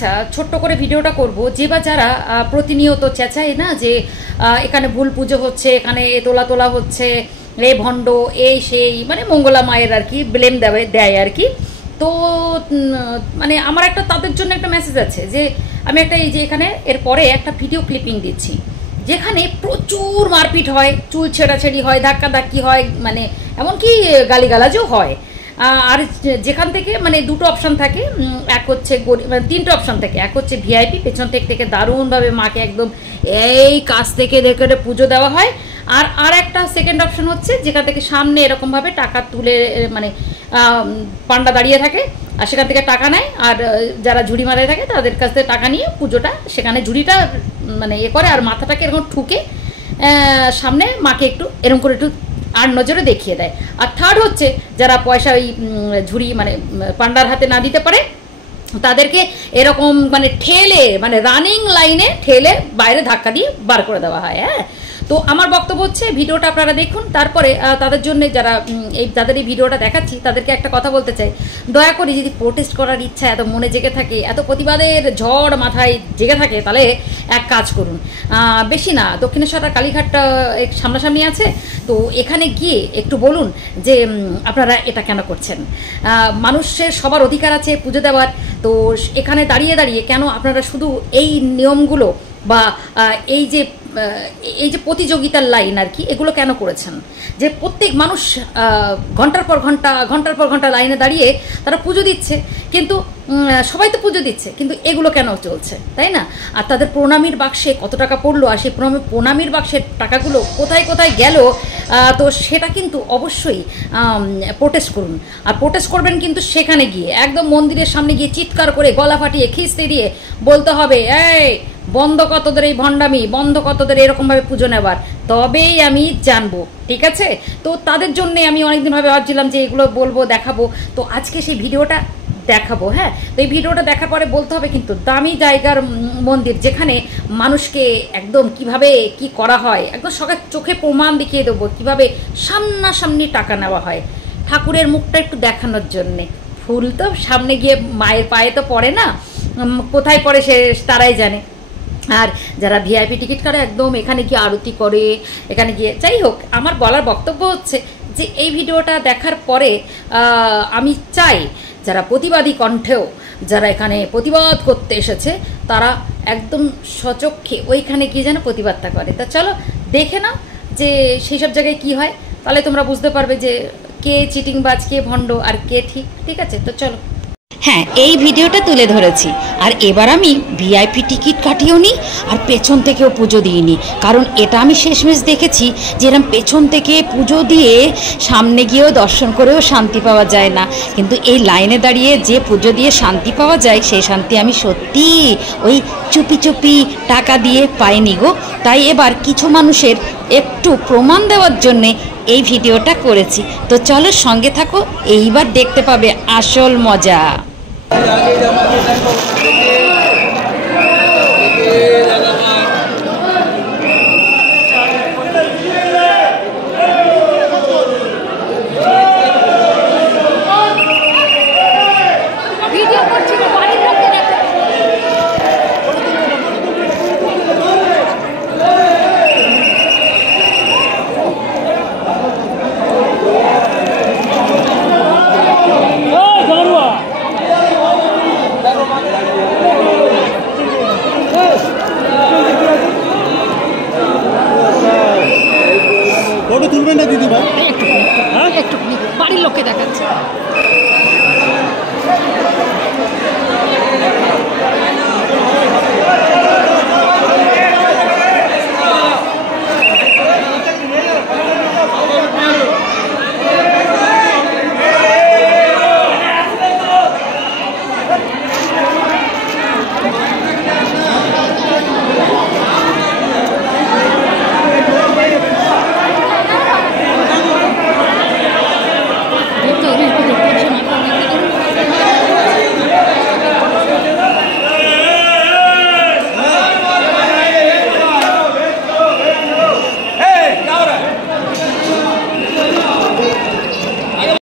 আচ্ছা, ছোট্ট করে ভিডিওটা করব, যে বা যারা প্রতিনিয়ত চেঁচায় না যে এখানে ভুল পুজো হচ্ছে, এখানে তোলা তোলা হচ্ছে, এ ভণ্ড, এই সেই, মানে মঙ্গলা মায়ের আর কি ব্লেম দেয় আর কি। তো মানে আমার একটা তাদের জন্য একটা মেসেজ আছে, যে আমি একটা এই যে এখানে এরপরে একটা ভিডিও ক্লিপিং দিচ্ছি যেখানে প্রচুর মারপিট হয়, চুল ছেঁড়াছেড়ি হয়, ধাক্কাধাক্কি হয়, মানে এমনকি গালিগালাজও হয়। আর যেখান থেকে মানে দুটো অপশান থাকে, এক হচ্ছে মানে তিনটে অপশান থাকে, এক হচ্ছে ভিআইপি, পেছন থেকে দারুণভাবে মাকে একদম এই কাছ থেকে দেখে পুজো দেওয়া হয়। আর একটা সেকেন্ড অপশন হচ্ছে যেখান থেকে সামনে এরকমভাবে টাকা তুলে, মানে পান্ডা দাঁড়িয়ে থাকে আর সেখান থেকে টাকা নেয়, আর যারা ঝুড়ি মাথায় থাকে তাদের কাছ থেকে টাকা নিয়ে পুজোটা সেখানে ঝুড়িটা মানে করে, আর মাথাটাকে এরকম ঠুকে সামনে মাকে একটু এরকম করে একটু আর নজরে দেখিয়ে দেয়। আর থার্ড হচ্ছে যারা পয়সা ওই ঝুড়ি মানে পান্ডার হাতে না দিতে পারে তাদেরকে এরকম মানে ঠেলে, মানে রানিং লাইনে ঠেলে বাইরে ধাক্কা দিয়ে বার করে দেওয়া হয়। হ্যাঁ, তো আমার বক্তব্য হচ্ছে ভিডিওটা আপনারা দেখুন, তারপরে তাদের জন্য যারা তাদের এই ভিডিওটা দেখাচ্ছি তাদেরকে একটা কথা বলতে চাই, দয়া করে যদি প্রোটেস্ট করার ইচ্ছা এত মনে জেগে থাকে, এত প্রতিবাদের ঝড় মাথায় জেগে থাকে, তাহলে এক কাজ করুন, বেশি না, দক্ষিণেশ্বর আর কালীঘাটটা সামনাসামনি আছে, তো এখানে গিয়ে একটু বলুন যে আপনারা এটা কেন করছেন। মানুষের সবার অধিকার আছে পুজো দেওয়ার, তো এখানে দাঁড়িয়ে দাঁড়িয়ে কেন আপনারা শুধু এই নিয়মগুলো বা এই যে প্রতিযোগিতার লাইন আর কি, এগুলো কেন করেছেন, যে প্রত্যেক মানুষ ঘন্টার পর ঘন্টা লাইনে দাঁড়িয়ে তারা পুজো দিচ্ছে, কিন্তু সবাই তো পুজো দিচ্ছে, কিন্তু এগুলো কেন চলছে, তাই না? আর তাদের প্রণামীর বাক্সে কত টাকা পড়লো, আর সেই প্রণামীর বাক্সের টাকাগুলো কোথায় কোথায় গেল, তো সেটা কিন্তু অবশ্যই প্রোটেস্ট করুন। আর প্রোটেস্ট করবেন কিন্তু সেখানে গিয়ে একদম মন্দিরের সামনে গিয়ে চিৎকার করে গলা ফাটিয়ে খিস্তে দিয়ে বলতে হবে, এই বন্ধ কর তোদের এই ভণ্ডামি, বন্ধ কর তোদের এরকমভাবে পুজো নেবার, তবেই আমি জানবো, ঠিক আছে? তো তাদের জন্যে আমি অনেকদিন ভাবে ভাবছিলাম যে এগুলো বলবো, দেখাবো, তো আজকে সেই ভিডিওটা দেখাবো। হ্যাঁ, তো এই ভিডিওটা দেখার পরে বলতে হবে কিন্তু দামি জায়গার মন্দির, যেখানে মানুষকে একদম কিভাবে কি করা হয়, একদম সবার চোখে প্রমাণ দেখিয়ে দেবো কিভাবে সামনাসামনি টাকা নেওয়া হয় ঠাকুরের মুখটা একটু দেখানোর জন্যে। ফুল তো সামনে গিয়ে মায়ের পায়ে তো পড়ে না, কোথায় পড়ে সে তারাই জানে। আর যারা ভিআইপি টিকিট কাটে একদম এখানে গিয়ে আরতি করে, এখানে গিয়ে, যাই হোক, আমার বলার বক্তব্য হচ্ছে যে এই ভিডিওটা দেখার পরে আমি চাই যারা প্রতিবাদী কণ্ঠেও যারা এখানে প্রতিবাদ করতে এসেছে তারা একদম সচক্ষে ওইখানে গিয়ে যেন প্রতিবাদটা করে। তা চলো দেখে নাও যে সেই সব জায়গায় কী হয়, তাহলে তোমরা বুঝতে পারবে যে কে চিটিংবাজ, কে ভণ্ড আর কে ঠিক। ঠিক আছে, তো চলো। হ্যাঁ, এই ভিডিওটা তুলে ধরেছি, আর এবার আমি ভিআইপি টিকিট কাটিও নি আর পেছন থেকেও পুজো দিইনি, কারণ এটা আমি শেষমেশ দেখেছি যে এরকম পেছন থেকে পুজো দিয়ে সামনে গিয়েও দর্শন করেও শান্তি পাওয়া যায় না, কিন্তু এই লাইনে দাঁড়িয়ে যে পুজো দিয়ে শান্তি পাওয়া যায় সেই শান্তি আমি সত্যি ওই চুপি চুপি টাকা দিয়ে পাইনি গো। তাই এবার কিছু মানুষের একটু প্রমাণ দেওয়ার জন্যে এই ভিডিওটা করেছি। তো চলো সঙ্গে থাকো, এইবার দেখতে পাবে আসল মজা।